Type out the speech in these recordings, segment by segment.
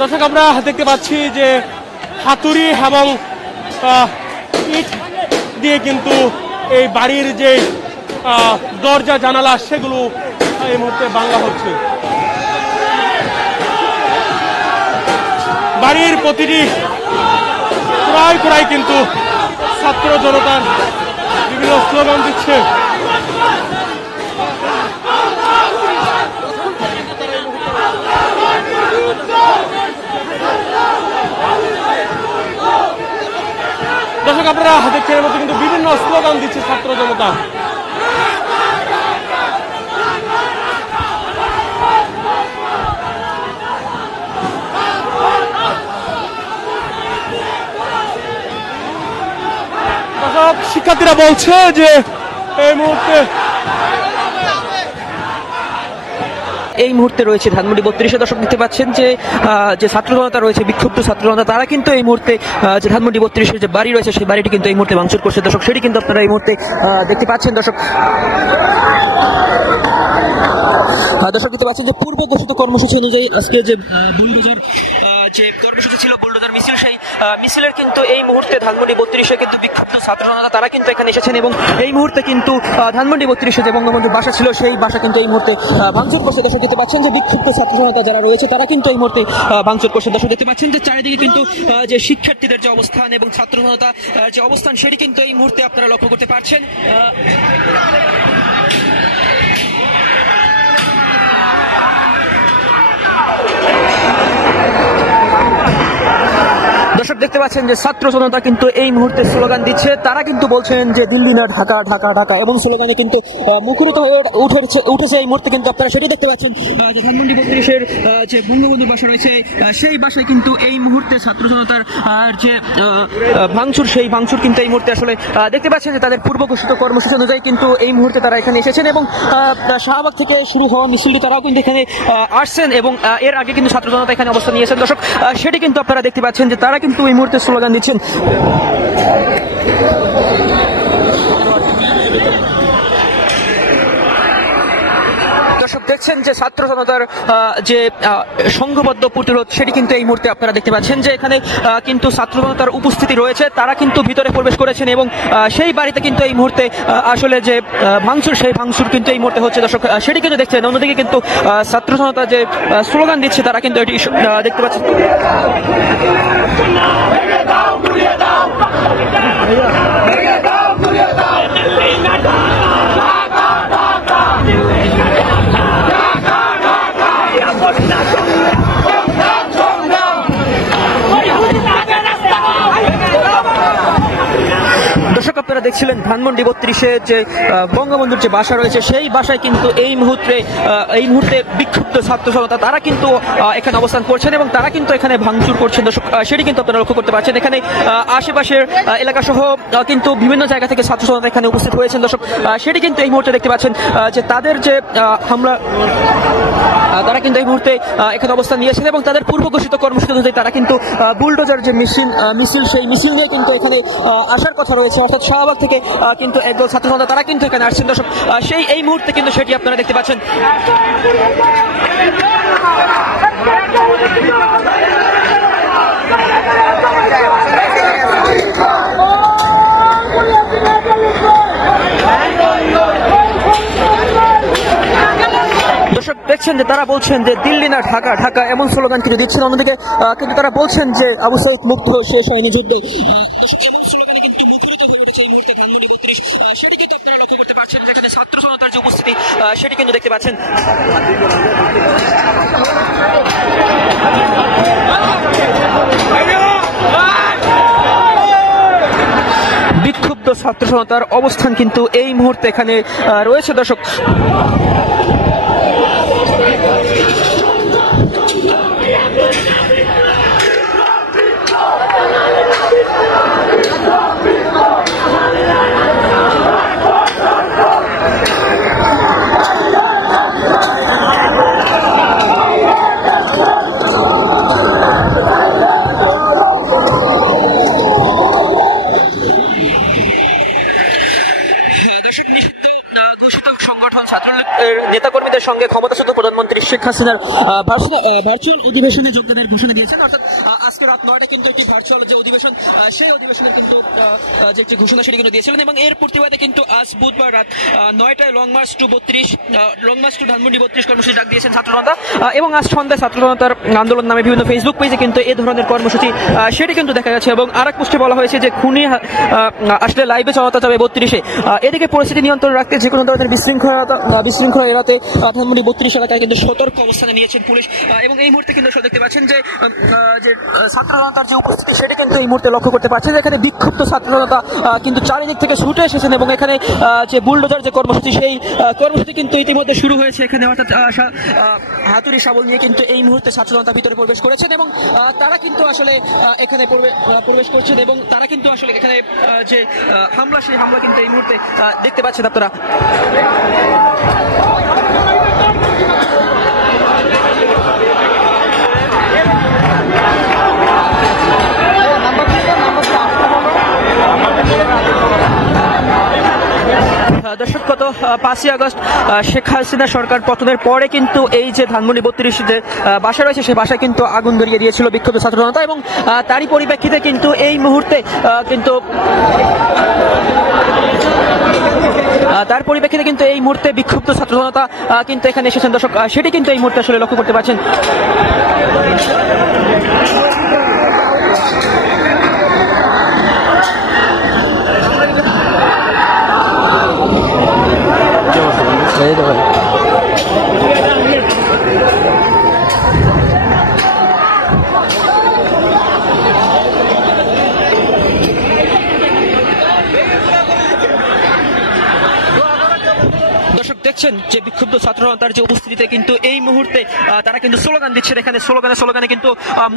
দর্শক, আমরা দেখতে পাচ্ছি যে হাতুড়ি এবং ইট দিয়ে কিন্তু এই বাড়ির যে দরজা জানালা সেগুলো এই মুহূর্তে ভাঙা হচ্ছে। বাড়ির প্রতিটি ক্রয় কিন্তু ছাত্র জনতার বিভিন্ন স্লোগান দিচ্ছে। দর্শক, আপনারা দেখছেন এর মধ্যে কিন্তু বিভিন্ন স্লোগান দিচ্ছে ছাত্র জনতা। দর্শক, শিক্ষার্থীরা বলছে যে এই মুহূর্তে রয়েছে ধানমন্ডি 32-এ। দর্শক দেখতে পাচ্ছেন যে ছাত্র জনতা রয়েছে, বিক্ষুব্ধ ছাত্র জনতা, তারা কিন্তু এই মুহূর্তে যে ধানমন্ডি 32-এর যে বাড়ি রয়েছে সেই বাড়িটি কিন্তু এই মুহূর্তে ভাঙচুর করছে। দর্শক, সেটি কিন্তু আপনারা এই মুহূর্তে দেখতে পাচ্ছেন। দর্শক দেখতে পাচ্ছেন যে পূর্ব ঘোষিত কর্মসূচি অনুযায়ী আজকে যে বুলডোজার যে কর্মসূচি ছিল, বুলডোজার মিছিল, সেই মিছিলের কিন্তু এই মুহূর্তে ধানমন্ডি 32-এ কিন্তু বিক্ষুব্ধ ছাত্র জনতা তারা কিন্তু এখানে এসেছেন এবং এই মুহূর্তে কিন্তু ধানমন্ডি 32-এ যে বঙ্গবন্ধুর বাসা ছিল সেই বাসা কিন্তু এই মুহূর্তে ভাঙচুর করছে। দর্শক দেখতে পাচ্ছেন যে বিক্ষুব্ধ ছাত্র জনতা যারা রয়েছে তারা কিন্তু এই মুহূর্তে ভাঙচুর করছে। দর্শক দেখতে পাচ্ছেন যে চারিদিকে কিন্তু যে শিক্ষার্থীদের যে অবস্থান এবং ছাত্র জনতা যে অবস্থান সেটি কিন্তু এই মুহূর্তে আপনারা লক্ষ্য করতে পারছেন। দর্শক দেখতে পাচ্ছেন যে ছাত্র জনতা কিন্তু এই মুহূর্তে স্লোগান দিচ্ছে। তারা কিন্তু বলছেন যে দিল্লি না ঢাকা, ঢাকা ঢাকা, এবং স্লোগানে কিন্তু মুখরিত হয়ে উঠেছে এই মুহূর্তে। কিন্তু আপনারা সেটি দেখতে পাচ্ছেন যে ধানমন্ডি 32-এর যে বঙ্গবন্ধুর বাসা রয়েছে সেই বাসায় কিন্তু এই মুহূর্তে ছাত্র জনতার যে ভাঙচুর, সেই ভাঙচুর কিন্তু এই মুহূর্তে আসলে দেখতে পাচ্ছেন যে তাদের পূর্ব ঘোষিত কর্মসূচি অনুযায়ী কিন্তু এই মুহূর্তে তারা এখানে এসেছেন এবং শাহবাগ থেকে শুরু হওয়া মিছিলটি তারাও কিন্তু এখানে আসছেন এবং এর আগে কিন্তু ছাত্র জনতা এখানে অবস্থান নিয়েছেন। দর্শক, সেটি কিন্তু আপনারা দেখতে পাচ্ছেন যে তারা কিন্তু এই মুহূর্তে স্লোগান দিচ্ছেন। দর্শক দেখছেন যে ছাত্র জনতার যে সংঘবদ্ধ প্রতিরোধ সেটি কিন্তু এই মুহূর্তে আপনারা দেখতে পাচ্ছেন যে এখানে কিন্তু ছাত্র জনতার উপস্থিতি রয়েছে। তারা কিন্তু ভিতরে প্রবেশ করেছেন এবং সেই বাড়িতে কিন্তু এই মুহূর্তে আসলে যে ভাঙচুর, সেই ভাঙচুর কিন্তু এই মুহূর্তে হচ্ছে। দর্শক, সেটি কিন্তু দেখছেন। অন্যদিকে কিন্তু ছাত্র জনতা যে স্লোগান দিচ্ছে তারা কিন্তু এটি দেখতে পাচ্ছেন। দর্শক, আপনারা দেখছিলেন ধানমন্ডি 32-এ যে বঙ্গবন্ধুর যে বাসা রয়েছে সেই বাসায় কিন্তু এই মুহূর্তে বিক্ষুব্ধ ছাত্র জনতা তারা কিন্তু এখানে অবস্থান করছেন এবং তারা কিন্তু এখানে ভাঙচুর করছেন। দর্শক, সেটি কিন্তু আপনারা লক্ষ্য করতে পারছেন। এখানে আশেপাশের এলাকা সহ কিন্তু বিভিন্ন জায়গা থেকে ছাত্র জনতা এখানে উপস্থিত হয়েছেন। দর্শক, সেটি কিন্তু এই মুহূর্তে দেখতে পাচ্ছেন যে তাদের যে হামলা, তারা কিন্তু এই মুহূর্তে এখানে অবস্থান নিয়েছেন এবং তাদের পূর্ব ঘোষিত কর্মসূচি অনুযায়ী তারা কিন্তু বুলডোজার যে মিছিল সেই মিছিল নিয়ে কিন্তু এখানে আসার কথা রয়েছে। অর্থাৎ শাহবাগ থেকে কিন্তু একদল ছাত্র জনতা তারা কিন্তু এখানে আসছেন। দর্শক, সেই এই মুহূর্তে কিন্তু সেটি আপনারা দেখতে পাচ্ছেন। দর্শক দেখছেন যে তারা বলছেন যে দিল্লি না ঢাকা, ঢাকা, এমন স্লোগান কিন্তু দিচ্ছেন। অন্যদিকে কিন্তু তারা বলছেন যে আবু সাঈদ মুক্ত, শেষ হয়নি যুদ্ধ। এমন স্লোগানে কিন্তু মুখরিত হয়ে উঠেছে এই মুহূর্তে ধানমন্ডি 32। সেটি কিন্তু আপনারা লক্ষ্য করতে পারছেন যেখানে ছাত্র জনতার যে উপস্থিতি সেটি কিন্তু দেখতে পাচ্ছেন। বিক্ষুব্ধ ছাত্র জনতার অবস্থান কিন্তু এই মুহূর্তে এখানে রয়েছে। দর্শক, নেতাকর্মীদের সঙ্গে ক্ষমতাচ্যুত প্রধানমন্ত্রী শেখ হাসিনার ভার্চুয়াল অধিবেশনে যোগদানের ঘোষণা দিয়েছেন। অর্থাৎ আজকে রাত 9টায় কিন্তু একটি ভার্চুয়াল যে অধিবেশন, সেই অধিবেশনের কিন্তু যে একটি ঘোষণা সেটি কিন্তু দিয়েছিলেন এবং এর প্রতিবাদে কিন্তু আজ বুধবার রাত 9টায় লং মার্চ টু ধানমন্ডি 32 কর্মসূচি ডাক দিয়েছেন ছাত্র জনতা। এবং আজ সন্ধ্যায় ছাত্র জনতার আন্দোলন নামে বিভিন্ন ফেসবুক পেজে কিন্তু এই ধরনের কর্মসূচি সেটি কিন্তু দেখা যাচ্ছে। এবং আরেক পোস্টে বলা হয়েছে যে খুনি আসলে লাইভে জনতা যাবে 32-এ। এদিকে পরিস্থিতি নিয়ন্ত্রণ রাখতে যে কোনো ধরনের বিশৃঙ্খলা এড়াতে ধানমন্ডি 32 এলাকায় কিন্তু সতর্ক অবস্থানে নিয়েছেন পুলিশ। এবং এই মুহূর্তে কিন্তু দেখতে পাচ্ছেন যে ছাত্র জনতার যে উপস্থিতি সেটি কিন্তু এই মুহূর্তে লক্ষ্য করতে পারছেন। এখানে বিক্ষুব্ধ ছাত্র জনতা কিন্তু চারিদিক থেকে ছুটে এসেছেন এবং এখানে যে বুলডোজার যে কর্মসূচি সেই কর্মসূচি কিন্তু ইতিমধ্যে শুরু হয়েছে এখানে। অর্থাৎ হাতুড়ি শাবল নিয়ে কিন্তু এই মুহূর্তে ছাত্র জনতা ভিতরে প্রবেশ করেছেন এবং তারা কিন্তু আসলে এখানে প্রবেশ করছেন এবং তারা কিন্তু আসলে এখানে যে হামলা সেই হামলা কিন্তু এই মুহূর্তে দেখতে পাচ্ছেন আপনারা। দর্শক, গত 5ই আগস্ট শেখ হাসিনা সরকার পতনের পরে কিন্তু এই যে ধানমন্ডি 32 যে বাসা রয়েছে সেই বাসায় কিন্তু আগুন ধরিয়ে দিয়েছিল বিক্ষুব্ধ ছাত্র জনতা এবং তারই পরিপ্রেক্ষিতে কিন্তু এই মুহূর্তে বিক্ষুব্ধ ছাত্র জনতা কিন্তু এখানে এসেছেন। দর্শক, সেটি কিন্তু এই মুহূর্তে আসলে লক্ষ্য করতে পারছেন। দেখছেন যে বিক্ষুব্ধ ছাত্র জনতার যে উপস্থিতিতে কিন্তু এই মুহূর্তে তারা কিন্তু স্লোগান দিচ্ছেন। এখানে স্লোগানে কিন্তু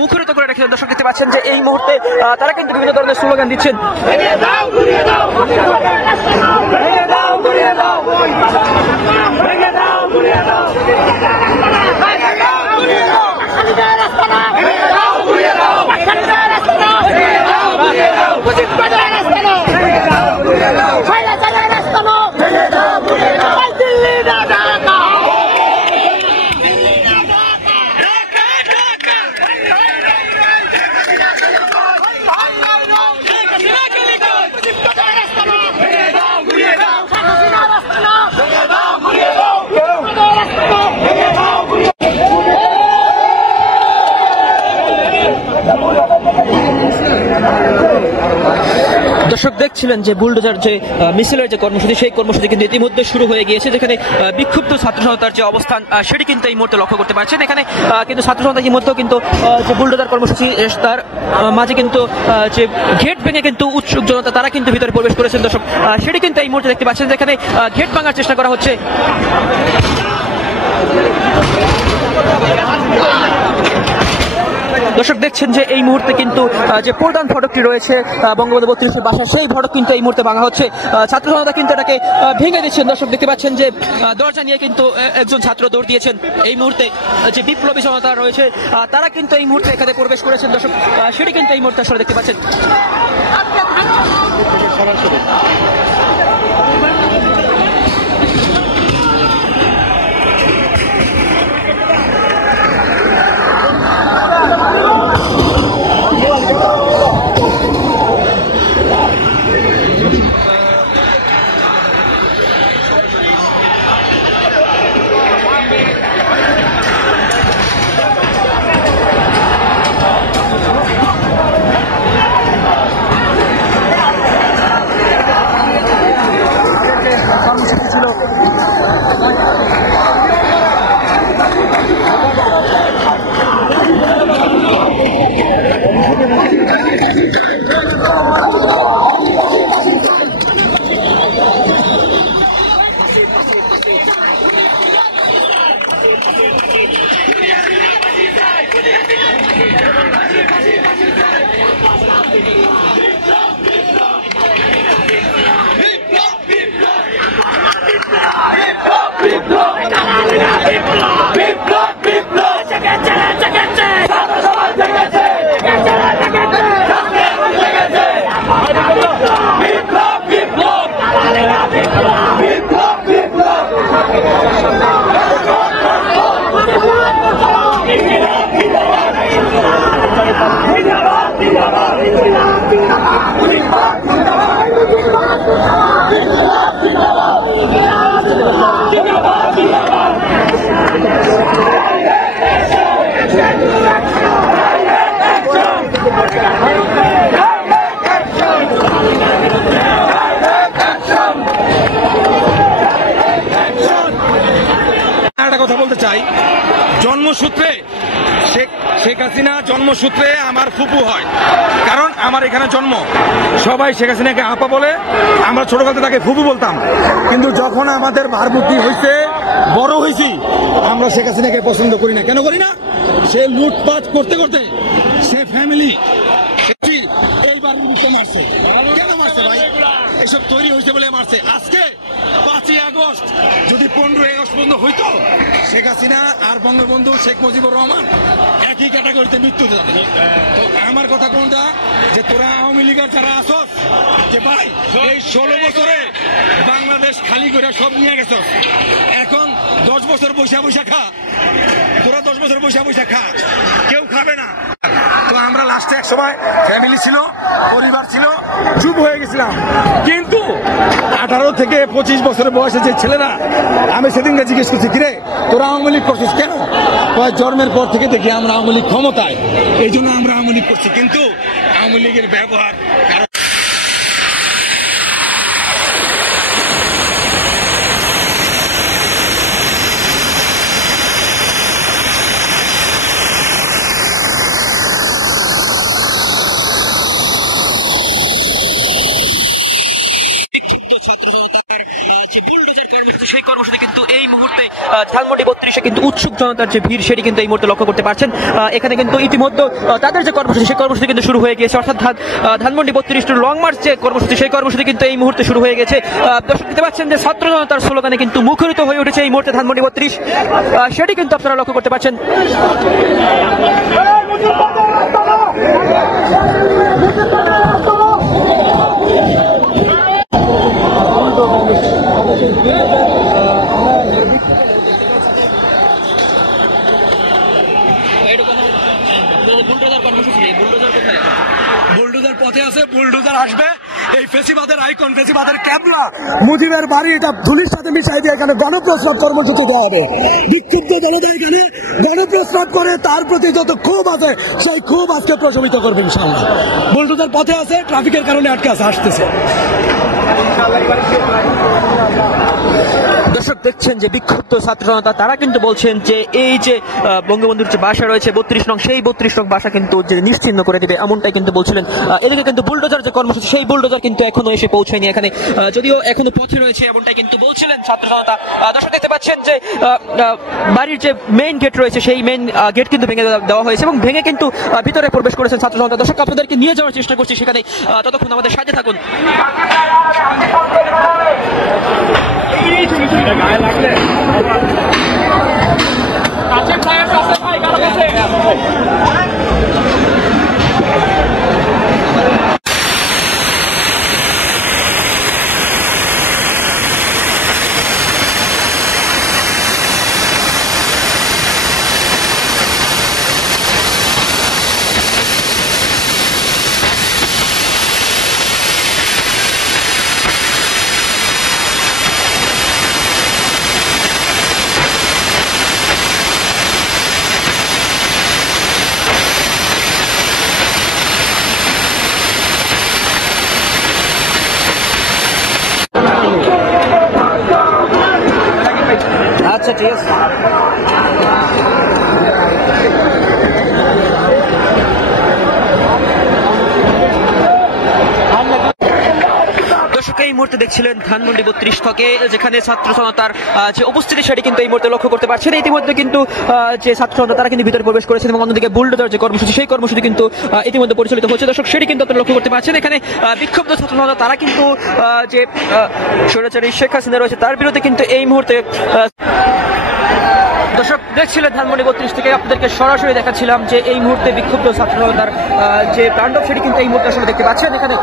মুখরিত করে রেখেছেন। দর্শক, দেখতে পাচ্ছেন যে এই মুহূর্তে তারা কিন্তু বিভিন্ন ধরনের স্লোগান দিচ্ছেন। দর্শক, দেখছিলেন যে বুলডোজার যে মিছিলের যে কর্মসূচি সেই কর্মসূচি কিন্তু ইতিমধ্যে শুরু হয়ে গিয়েছে, যেখানে বিক্ষুব্ধ ছাত্র জনতার যে অবস্থান সেটি কিন্তু এই মুহূর্তে লক্ষ্য করতে পারছেন। এখানে কিন্তু ছাত্র জনতা ইতিমধ্যেও কিন্তু যে বুলডোজার কর্মসূচি তার মাঝে কিন্তু যে গেট ভেঙে কিন্তু উৎসুক জনতা তারা কিন্তু ভিতরে প্রবেশ করেছেন। দর্শক, সেটি কিন্তু এই মুহূর্তে দেখতে পাচ্ছেন যেখানে গেট ভাঙার চেষ্টা করা হচ্ছে। দর্শক, দেখছেন যে এই মুহূর্তে কিন্তু যে প্রধান ফটকটি রয়েছে বঙ্গবন্ধু 32 বাসা সেই ফটক কিন্তু এই মুহূর্তে ভাঙা হচ্ছে। ছাত্র জনতা কিন্তু এটাকে ভেঙে দিচ্ছেন। দর্শক, দেখতে পাচ্ছেন যে দরজা নিয়ে কিন্তু একজন ছাত্র দৌড় দিয়েছেন। এই মুহূর্তে যে বিপ্লবী জনতা রয়েছে তারা কিন্তু এই মুহূর্তে এখানে প্রবেশ করেছেন। দর্শক, সেটি কিন্তু এই মুহূর্তে আসলে দেখতে পাচ্ছেন। একটা কথা বলতে চাই, জন্মসূত্রে শেখ হাসিনা জন্মসূত্রে আমার ফুপু হয়, কারণ আমার এখানে জন্ম। সবাই শেখ হাসিনাকে আপা বলে, আমরা ছোটবেলাতে তাকে ফুপু বলতাম। কিন্তু যখন আমাদের ভারমুক্তি হয়েছে, বড় হয়েছি, আমরা শেখ হাসিনাকে পছন্দ করি না। কেন করি না? সে লুটপাট করতে করতে সে ফ্যামিলি এইবার মারছে। কেন মারছে ভাই? এসব তৈরি হয়েছে বলে মারছে। আজকে 5ই আগস্ট যদি 15ই আগস্ট পর্যন্ত হইতো, শেখ হাসিনা আর বঙ্গবন্ধু শেখ মুজিবুর রহমান একই ক্যাটাগরিতে মৃত্যু যাবে। তো আমার কথা কোনটা, যে তোরা আওয়ামী লীগের যারা আসস, যে ভাই এই 16 বছরে বাংলাদেশ খালি করে সব নিয়ে গেছস, এখন 10 বছর বৈশা বৈশা খা। তোরা 10 বছর বৈশা বৈশা খা, কেউ খাবে না। তো আমরা লাস্টে এক সময় ফ্যামিলি ছিল, পরিবার ছিল, চুপ হয়ে গেছিলাম। কিন্তু 18 থেকে 25 বছরের বয়সে যে ছেলেরা, আমি সেদিনকে জিজ্ঞেস করছি, কিরে তোরা আওয়ামী লীগ করছিস কেন? জন্মের পর থেকে দেখি আমরা আওয়ামী লীগ ক্ষমতায়, এই জন্য আমরা আওয়ামী লীগ করছি। কিন্তু আওয়ামী লীগের ব্যবহার সেই কর্মসূচি কিন্তু এই মুহূর্তে ধানমন্ডি 32-এ কিন্তু উৎসুক জনতার যে ভিড়, সেটি কিন্তু এই মুহূর্তে লক্ষ্য করতে পারছেন। এখানে কিন্তু ইতিমধ্যে তাদের যে কর্মসূচি, সেই কর্মসূচি কিন্তু শুরু হয়ে গিয়েছে। অর্থাৎ ধানমন্ডি 32 টু লং মার্চ যে কর্মসূচি, সেই কর্মসূচি কিন্তু এই মুহূর্তে শুরু হয়ে গেছে। দর্শক দেখতে পাচ্ছেন যে ছাত্র জনতার স্লোগানে কিন্তু মুখরিত হয়ে উঠেছে এই মুহূর্তে ধানমন্ডি 32, সেটি কিন্তু আপনারা লক্ষ্য করতে পারছেন। বুলডোজার পথে আছে, বুলডোজার আসবে। এই ফেসিবাদের আইকন, ফেসিবাদের ক্যাবলা মুজিবের বাড়ি, এটা ধুলির সাথে মিশাই দিয়ে এখানে গণপ্রস্রাব কর্মসূচি দেওয়া হবে। বিক্ষুব্ধ জনতা এখানে গণপ্রস্রাব করে, তার প্রতি যত ক্ষোভ আছে সেই ক্ষোভ আজকে প্রশমিত করবে ইনশাআল্লাহ। বুলডোজার পথে আছে, ট্রাফিকের কারণে আটকে আছে, আসতেছে। দর্শক দেখছেন যে বিক্ষুব্ধ ছাত্র জনতা, তারা কিন্তু বলছেন যে এই যে বঙ্গবন্ধুর যে বাসা রয়েছে 32 নং, সেই 32 নং বাসা কিন্তু যে নিশ্চিহ্ন করে দেবে, এমনটাই কিন্তু বলছিলেন। এদিকে কিন্তু বুলডোজার যে কর্মসূচি, সেই বুলডোজার কিন্তু এখনো এসে পৌঁছায়নি এখানে, যদিও এখনো পথে রয়েছে, এমনটাই কিন্তু বলছিলেন ছাত্র জনতা। দর্শক দেখতে পাচ্ছেন যে বাড়ির যে মেইন গেট রয়েছে, সেই মেইন গেট কিন্তু ভেঙে দেওয়া হয়েছে এবং ভেঙে কিন্তু ভিতরে প্রবেশ করেছেন ছাত্র জনতা। দর্শক আপনাদেরকে নিয়ে যাওয়ার চেষ্টা করছি সেখানে, ততক্ষণ আমাদের সাথে থাকুন। আচ্ছা ঠিক আছে। দর্শক এই মুহূর্তে দেখছিলেন ধানমন্ডি 32 থেকে, যেখানে ছাত্র জনতার যে উপস্থিতি, সেটি কিন্তু এই মুহূর্তে লক্ষ্য করতে পারছেন। ইতিমধ্যে কিন্তু যে ছাত্র জনতা, তারা কিন্তু ভিতরে প্রবেশ করেছেন এবং অন্যদিকে বুলডোজার যে কর্মসূচি, সেই কর্মসূচি কিন্তু ইতিমধ্যে পরিচালিত হচ্ছে। দর্শক সেটি কিন্তু আপনারা লক্ষ্য করতে পারছেন। এখানে বিক্ষুব্ধ ছাত্র জনতা, তারা কিন্তু যে স্বৈরাচারী শেখ হাসিনা রয়েছে, তার বিরুদ্ধে কিন্তু এই মুহূর্তে দর্শক দেখছিলেন ধানমন্ডি 32 থেকে, আপনাদেরকে সরাসরি দেখাচ্ছিলাম যে এই মুহূর্তে বিক্ষুব্ধ ছাত্র জনতার যে তাণ্ডব, সেটি কিন্তু এই মুহূর্তে আসলে দেখতে পাচ্ছেন এখানে।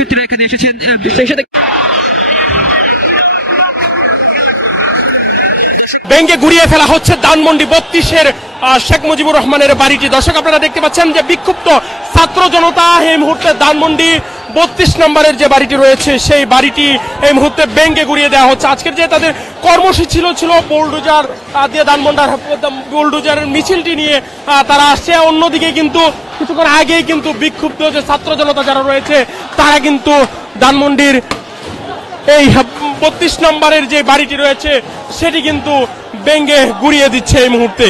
শিক্ষার্থীরা এখানে এসেছেন সেই সাথে ব্যাংকে ঘুরিয়ে ফেলা হচ্ছে ধানমন্ডি 32-এর শেখ মুজিবুর রহমানের বাড়িটি। দর্শক আপনারা দেখতে পাচ্ছেন যে বিক্ষুব্ধ ছাত্র জনতা এই মুহূর্তে ধানমন্ডি 32 নম্বরের যে বাড়িটি রয়েছে সেই বাড়িটি এই মুহূর্তে ব্যাংকে ঘুরিয়ে দেওয়া হচ্ছে। আজকের যে তাদের কর্মসূচি ছিল বুলডোজার দিয়ে বুলডোজারের মিছিলটি নিয়ে তারা আসছে। অন্যদিকে কিন্তু কিছুক্ষণ আগেই কিন্তু বিক্ষুব্ধ যে ছাত্র জনতা যারা রয়েছে তারা কিন্তু ধানমন্ডির এই 32 নম্বরের যে বাড়িটি রয়েছে সেটি কিন্তু ব্যাংকে ঘুরিয়ে দিচ্ছে এই মুহূর্তে।